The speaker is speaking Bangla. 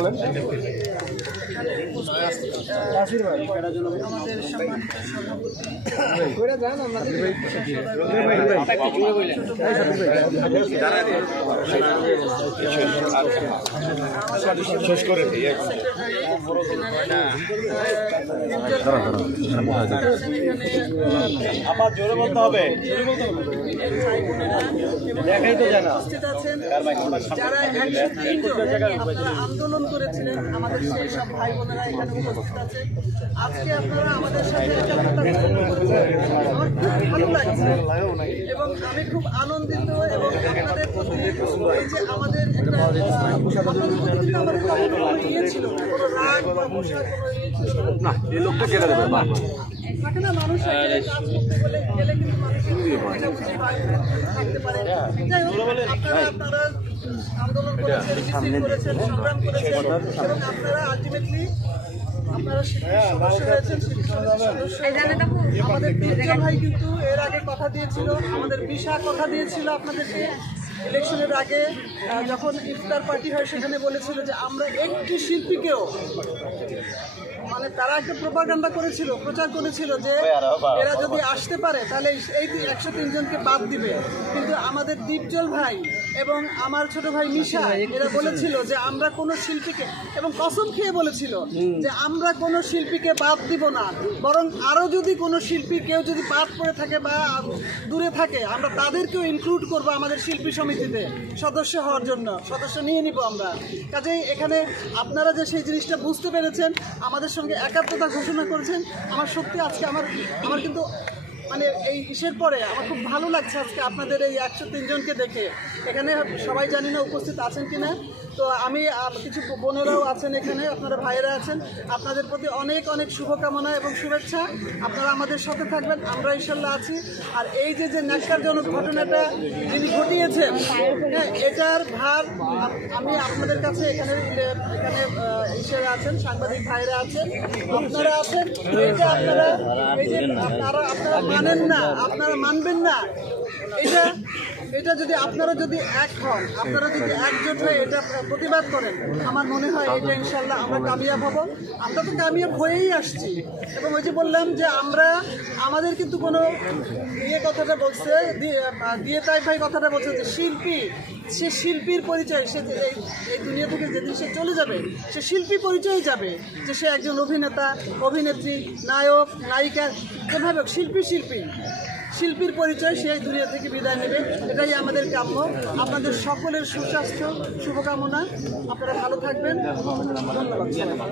বলেন। আমাদের সম্মানিত সভাপতি শেষ করে আমার জোরে বলতে হবে। দেখাই তো জানা উপস্থিত আছেন যারা আপনারা আন্দোলন করেছিলেন, আমাদের সেই সব ভাই বোনেরা এখানে উপস্থিত আছে। আজকে আপনারা আমাদের সাথে আমার খুব ভালো লাগছে এবং আমি খুব আনন্দিত এবং আপনাদের প্রতি এই যে আমাদের একটা আপনাদের প্রতি কিন্তু আমাদের কোনো ইয়ে ছিল না, কোনো রাগ বা পোশাক কোনো ইয়ে ছিল না। এই লোকটা কেটে দেবে থাকে না, মানুষ কাজ করতে বলে গেলে কিন্তু মানুষ থাকতে পারে। যাই হোক, আপনারা আন্দোলন করেছেন, মিছিল করেছেন, সংগ্রাম করেছেন এবং আপনারা আলটিমেটলি আপনারা সদস্য হয়েছেন। আমাদের বিরজা ভাই কিন্তু এর আগে কথা দিয়েছিল, আমাদের বিশা কথা দিয়েছিল আপনাদেরকে ইলেকশনের আগে, যখন ইফতার পার্টি হয় সেখানে বলেছিল যে আমরা একটি শিল্পীকেও, মানে তারা একটা প্রোপাগান্ডা করেছিল, প্রচার করেছিল যে এরা যদি আসতে পারে তাহলে এই 103 জনকে বাদ দিবে। কিন্তু আমাদের দীপজল ভাই এবং আমার ছোট ভাই মিশা এরা বলেছিল যে আমরা কোনো শিল্পীকে, এবং কসম খেয়ে বলেছিল যে আমরা কোনো শিল্পীকে বাদ দিব না, বরং আরও যদি কোনো শিল্পী কেউ যদি বাদ পড়ে থাকে বা দূরে থাকে আমরা তাদেরকেও ইনক্লুড করব আমাদের শিল্পী সমিতিতে সদস্য হওয়ার জন্য, সদস্য নিয়ে নিব আমরা। কাজেই এখানে আপনারা যে সেই জিনিসটা বুঝতে পেরেছেন, আমাদের সঙ্গে একাত্মতা ঘোষণা করেছেন, আমার সত্যি আজকে আমার কিন্তু মানে এই ইসের পরে আমার খুব ভালো লাগছে আজকে আপনাদের এই 103 জনকে দেখে। এখানে সবাই জানি না উপস্থিত আছেন কিনা, তো আমি কিছু বোনেরাও আছেন এখানে, আপনারা ভাইয়েরা আছেন, আপনাদের প্রতি অনেক অনেক শুভকামনা এবং শুভেচ্ছা। আপনারা আমাদের সাথে থাকবেন, আমরা ইনশাল্লাহ আছি। আর এই যে ন্যাক্কারজনক ঘটনাটা যিনি ঘটিয়েছেন, হ্যাঁ, এটার ভার আমি আপনাদের কাছে এখানে ইসেরা আছেন, সাংবাদিক ভাইরা আছেন, আপনারা আছেন, আপনারা মানেন না, আপনারা মানবেন না। এটা যদি আপনারা যদি এক হন, আপনারা যদি একজোট হয়ে এটা প্রতিবাদ করেন, আমার মনে হয় এটা ইনশাল্লাহ আমরা কামিয়াব হব। আমরা তো কামিয়াব হয়েই আসছি। এবং ওই যে বললাম যে আমাদের কিন্তু কোনো কথাটা বলছে, দিয়ে তাই ভাই কথাটা বলছে যে সে শিল্পীর পরিচয়, সে এই দুনিয়া থেকে যেদিন সে চলে যাবে সে শিল্পী পরিচয় যাবে, যে সে একজন অভিনেতা, অভিনেত্রী, নায়ক, নায়িকা, যেভাবে শিল্পীর পরিচয় সে এই দুনিয়া থেকে বিদায় নেবে। এটাই আমাদের কাম্য। আপনাদের সকলের সুস্বাস্থ্য শুভকামনা, আপনারা ভালো থাকবেন। ধন্যবাদ।